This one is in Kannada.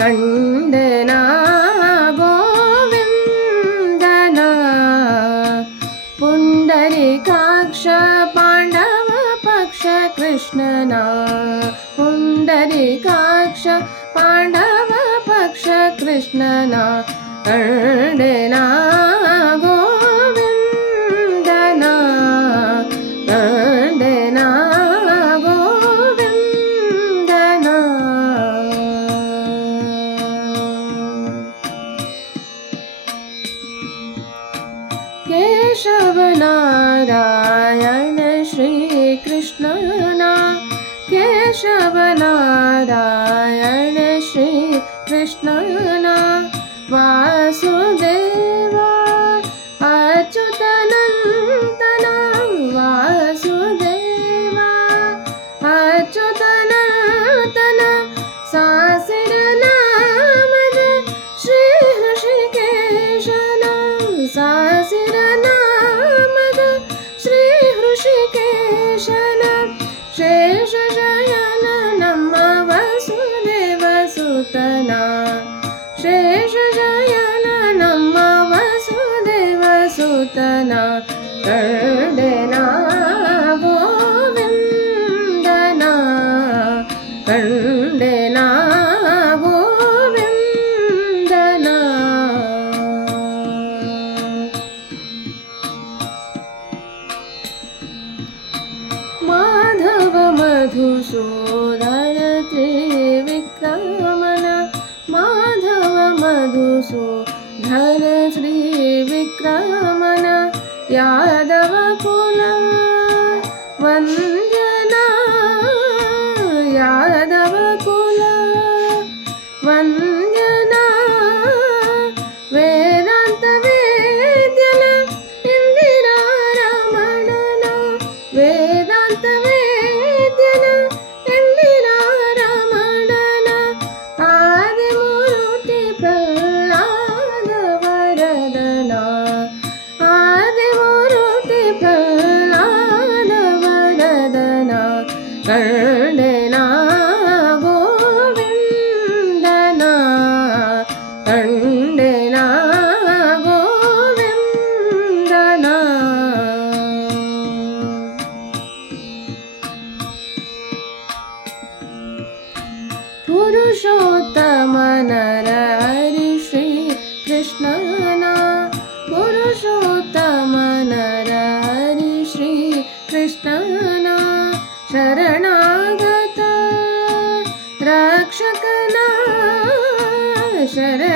ಕಂಡೆನಾ ಗೋವಿಂದನ ಪುಂಡರೀಕಾಕ್ಷ ಪಾಂಡವ ಪಕ್ಷ ಕೃಷ್ಣನ ಪುಂಡರೀಕಾಕ್ಷ ಪಾಂಡವ ಪಕ್ಷ ಕೃಷ್ಣನ ಕಂಡೆನಾ ಗೋವಿಂದನ ಕಂಡೆನಾ ಗೋವಿಂದನ ಕೇಶವ ನಾರಾಯಣ ಶ್ರೀ ಕೃಷ್ಣನ ಕೇಶವ ನಾರಾಯಣ ಶ್ರೀ ಕೃಷ್ಣನ ವಾಸುದೇವ ಅಚ್ಯುತನಂದನ ವಾಸುದೇವ ಅಚ್ಯುತನಂದನ ಸಾಸಿರ ನಾಮದ ಶ್ರೀ ಹೃಷಿಕೇಶನ ಸಾಸಿರ ನಾಮದ ಶ್ರೀ ಹೃಷಿಕೇಶನ ಶೇಷ ಶಯನ ನಮ್ಮ ವಸುದೇವ ಸುತನ ಶೇಷ ಶಯನ ನಮ್ಮ ವಸುದೇವ ಸುತನ ಕಂಡೆನಾ ಗೋವಿಂದನ ಕಂಡೆನಾ ಗೋವಿಂದನ ಮಾಧವ ಮಧುಸೂದನ ತ್ರಿವಿಕ್ರಮನ ಮಾಧವ ಮಧುಸೂದನ ಶ್ರೀವಿಕ್ರಮನ ಯಾದವ ಕುಲ ವಂದ್ಯನ ಯಾದವ ಕುಲ ವಂದ್ಯನ ವೇದಾಂತ ವೇದ್ಯನ ಇಂದಿರಾ ರಮಣನ ವೇದಾಂತ ವೇದ್ಯನ ಇಂದಿರಾ ರಮಣನ ಆದಿಮೂರ್ತಿ ಪ್ರಹ್ಲಾದ ವರದನ ಆದಿಮೂರ್ತಿ ಪ್ರಹ್ಲಾದ ವರದನ ಕಂಡೆನಾ ಗೋವಿಂದನ ಕಂಡೆನಾ ಗೋವಿಂದನ ಪುರುಷೋತ್ತಮ ನರಹರಿ ಶ್ರೀ ಕೃಷ್ಣನ ಪುರುಷೋತ್ತಮ ನರಹರಿ ಶ್ರೀ ಕೃಷ್ಣನ ಶರಣಾಗತ ರಕ್ಷಕನ ಶರಣ